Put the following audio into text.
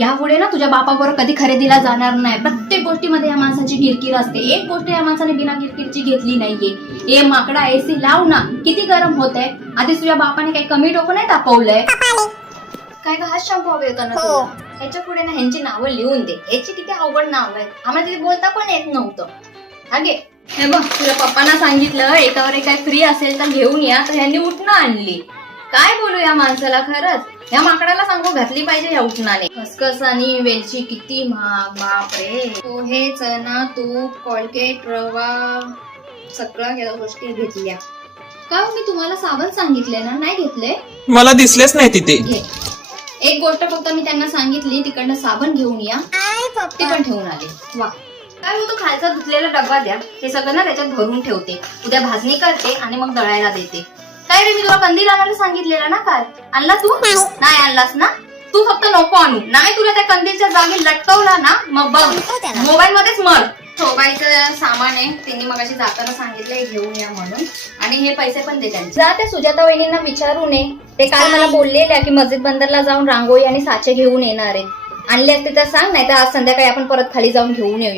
यापुढे ना तुझ्या बापाबरोबर कधी खरेदीला जाणार नाही. प्रत्येक गोष्टीमध्ये या माणसाची किरकिर असते. एक गोष्ट या माणसाने बिना किरकिरची घेतली नाहीये. ए माकडा एसी लाव ना, किती गरम होत आहे. आधी तुझ्या बापाने काही कमी डोकं नाही तापवलंय काय का? हा शॅम्पू हवे होता ना तुला. ह्याच्या पुढे ना ह्यांची नावं लिहून दे. ह्याची किती अवघड नाव आहेत, आम्हाला तिथे बोलता पण येत नव्हतं. अगे हे बघ, तुझ्या पप्पांना सांगितलं एकावर एक काय फ्री असेल तर घेऊन या, तर ह्यांनी उठणं आणली. काय बोलू या माणसाला. खरंच या माकडाला सांगू घातली पाहिजे या उठणाने. खसखस आणि वेलची किती महाग. बापरे. पोहे, चना, तूप, कोलगेट, रवा, सगळ्या गोष्टी घेतल्या. का मी तुम्हाला साबण सांगितले ना, नाही घेतले? मला दिसलेच नाही तिथे. एक गोष्ट फक्त मी त्यांना सांगितली, तिकडनं साबण घेऊन या, ते पण ठेवून आले. वा काय होतो, खालचा धुतलेला डब्बा द्या, हे सगळं ना त्याच्यात भरून ठेवते. उद्या भाजणी करते आणि मग दळायला देते. काय रे, मी तुला कंदील आणायला सांगितलेला ना काल, आणला तू? नाही आणलास ना. तू फक्त नको आणू. नाही तुला त्या कंदीलच्या जागी लटकवला ना, मग बघ मोबाईल मध्येच मर. शोभायचं सामान आहे, त्यांनी मग अशी जाताना सांगितलंय घेऊन या म्हणून, आणि हे पैसे पण दे त्यांचे. जा त्या सुजाता वहिनींना विचारू नये. ते काल मला बोललेल्या की मस्जिद बंदरला जाऊन रांगोळी आणि साचे घेऊन येणार आहेत. आणले असते तर सांग, नाही तर आज संध्याकाळी आपण परत खाली जाऊन घेऊन येऊ.